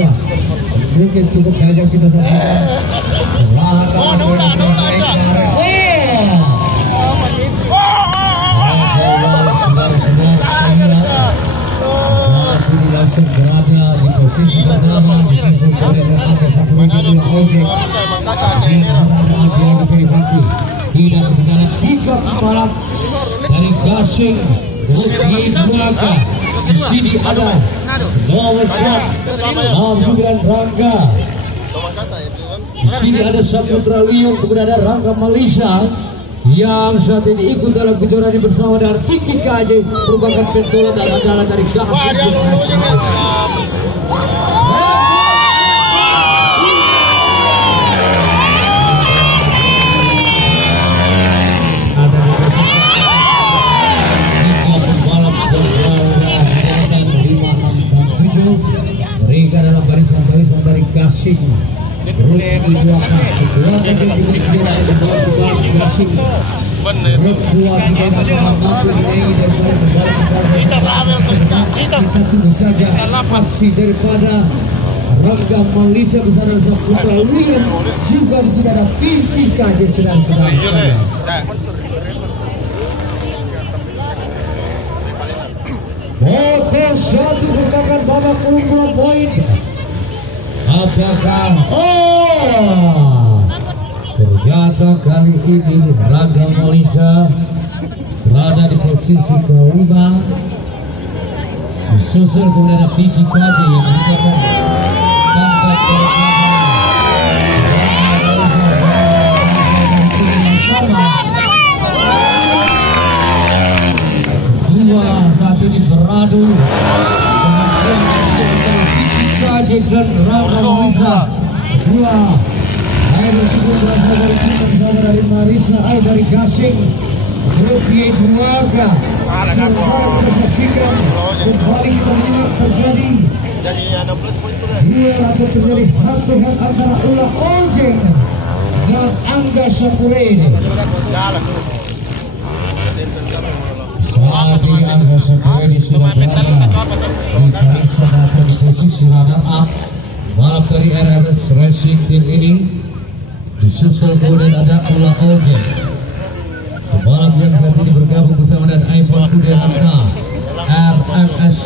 kedua. Mungkin cukup banyak kita saksikan. Langsung berada di posisi pertama disusul oleh Angga Sapurwala Ojek. Tidak berjalan 3 pembalap dari Gasing Rukmi Braga. Di sini ada nomor 9 Rangga. Di sini ada Saputra Lion, kemudian ada Rangga Malaysia yang saat ini ikut dalam kejuaraan ini bersama dengan Vicky KJ, merupakan pentolan dan andalan dari Gasing. Mereka dalam barisan-barisan dari Gasing. Kita tunggu saja aksi daripada Rangga Malaysia bersama Saputra Lion, juga di sini ada Vicky KJ sedang-sedang. Motor 1 merupakan babak pengumpulan poin. Apakah ternyata kali ini Rangga Malaysia berada di posisi kelima, disusul kemudian ada Vicky KJ yang merupakan tangkap saat ini beradu KJ dan Rangga Malaysia. Dua air cukup berasal dari kita bersama dari Marisa air dari Gasing. Rukmi Braga. Sementara kita saksikan kembali kita menyimak terjadi dua atau terjadi head-to-head antara Ula Ojek dan Angga Sapurwala. Saat ini Angga Sapurwala sudah berada di barisan atau di posisi runner up. Balap dari RMS Racing Team ini disusul kemudian ada Ula Ojek. Balap yang saat ini bergabung bersama dengan iPhone Kudelanda RMS.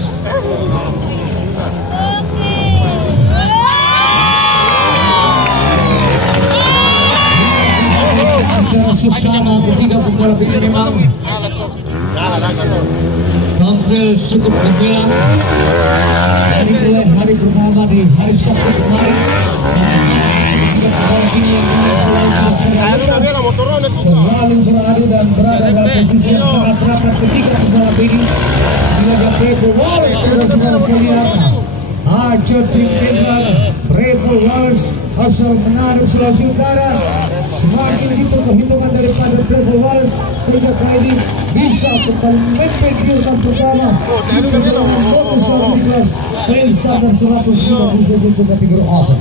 Secara suksana ketiga pembalap ini memang tampil cukup gemilang dari mulai hari pertama di hari Sabtu kemarin. Selalu beradu dan berada dalam posisi yang sangat rapat ketika pembalap ini dilaga Bravo Wallace. Saudara-saudara sekalian, Arjo Tim Pindrang Bravo Wallace asal Manado, Sulawesi Utara. Semakin jitu perhitungan daripada Bravo Wallace sehingga kali ini bisa kembali memimpin di urutan pertama di perjalanan Moto2 kelas trail standar 150 cc kategori open.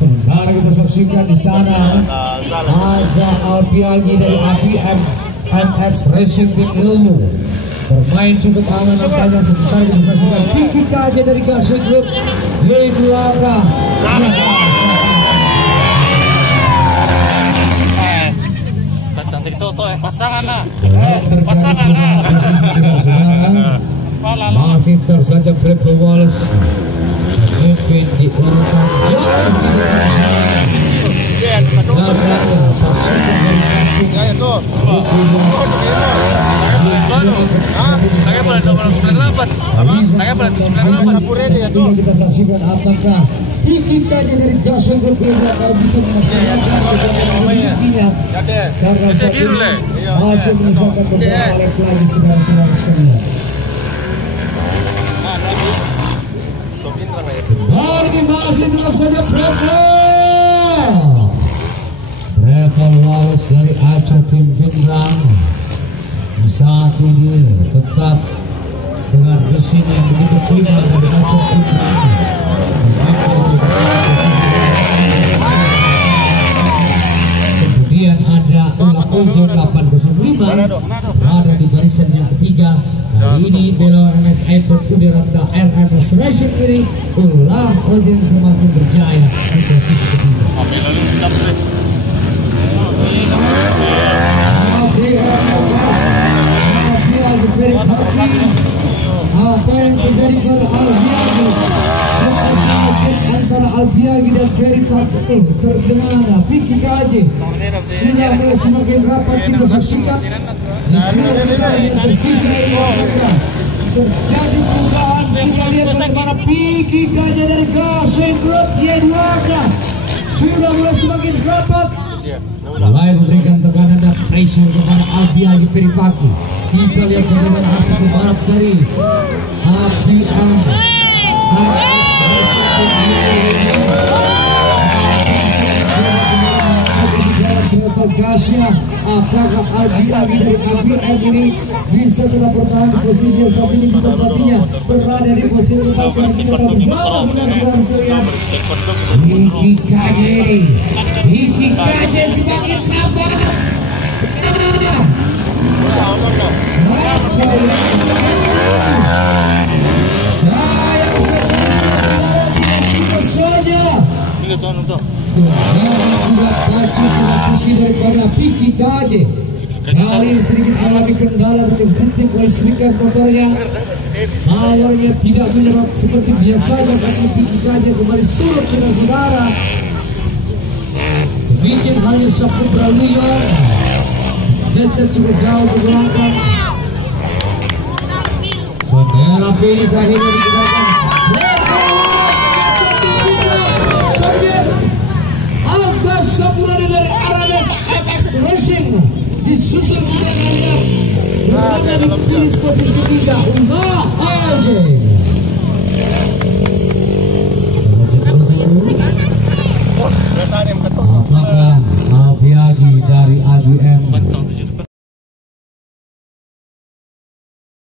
Sementara kita saksikan di sana ada Alpiagi dari APMS Racing Team Ilmu bermain cukup aman nampaknya. Sementara kita saksikan Vicky KJ dari Gasing Group Leduara. Cantik toto pasangan nak. Masih tersaja Bravo Wallace memimpin di urutan kita saksikan apakah Vicky KJ dari Gasing Group kalau bisa memaksimalkan kepentingannya karena saat ini masih menyisakan beberapa lap lagi saudara-saudara sekalian. Lagi masih tetap saja Bravo Wallace dari Arjo Tim Pindrang saat ini tetap dengan mesin yang begitu prima dari Arjo Pindrang. Kemudian ada Ula Ojek 805 berada di barisan yang ketiga. Kali ini Belo MS iPhone Kudelanda RMS Racing pressure ini, ulah Ojen semakin berjaya di posisi ketiga. Apa yang terjadi pada Albiagi antara Albiagi dan Ferry Park terdengar Vicky KJ sudah mulai semakin rapat kita saksikan terjadi perubahan. Kita lihat bagaimana Vicky KJ dari Gaswing Group Y2 sudah mulai semakin rapat, mulai memberikan tekanan dan pressure kepada Albiagi Ferry Park. Kita lihat bagaimana hasil pembalap dari Gasnya. Apakah Albiagi dari ABM ini bisa tetap bertahan di posisi yang saat ini ditempatinya, berada di posisi tempat yang kita bersama saudara sekalian. Vicky KJ semakin sabar. Daripada Vicky KJ kali ini sedikit alami kendala dan terjepit listrikan motornya. Awalnya tidak menyerap seperti biasanya karena Vicky KJ kembali surut saudara-saudara. Demikian halnya Saputra Leon, Jetset cukup jauh ke belakang. Bendera finish akhirnya digunakan. Angga Saputra dari Aranes FX Racing disusul dengan berada di finish posisi ketiga.